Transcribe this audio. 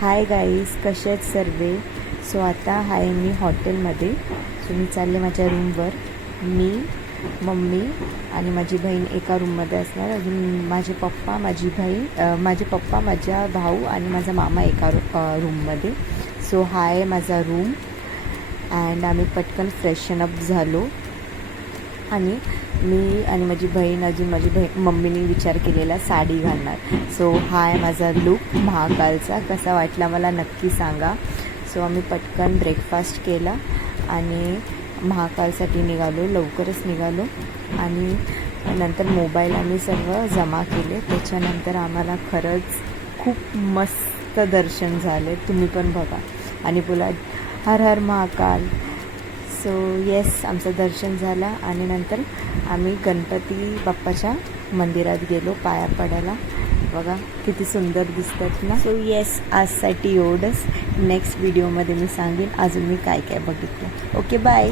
Hi guys, कसे आहेत सर्वे. So आता आहे मी हॉटेलमध्ये. सो मी चालले माझ्या रूमवर. मी, मम्मी आणि माझी बहीण एका रूममध्ये असणार. अजून माझे पप्पा, माझा भाऊ आणि माझा मामा एका रूममध्ये. सो हा आहे माझा रूम. अँड आम्ही पटकन फ्रेशन अप झालो आणि मी आणि माझी बहीण, अजून माझी मम्मीने विचार केलेला साडी घालणार. सो हा आहे माझा लुक महाकालचा. कसा वाटला मला नक्की सांगा. सो आम्ही पटकन ब्रेकफास्ट केला आणि महाकालसाठी निघालो. लवकरच निघालो आणि नंतर मोबाईल आम्ही सर्व जमा केले. त्याच्यानंतर आम्हाला खरंच खूप मस्त दर्शन झाले. तुम्ही पण बघा आणि बोला हर हर महाकाल. सो येस, आमचं दर्शन झालं आणि नंतर आम्ही गणपती बाप्पाच्या मंदिरात गेलो पाया पडायला. बघा किती सुंदर दिसतात ना. सो येस, आजसाठी एवढंच. नेक्स्ट व्हिडिओमध्ये मी सांगेन अजून मी काय काय बघितलं. Okay, bye.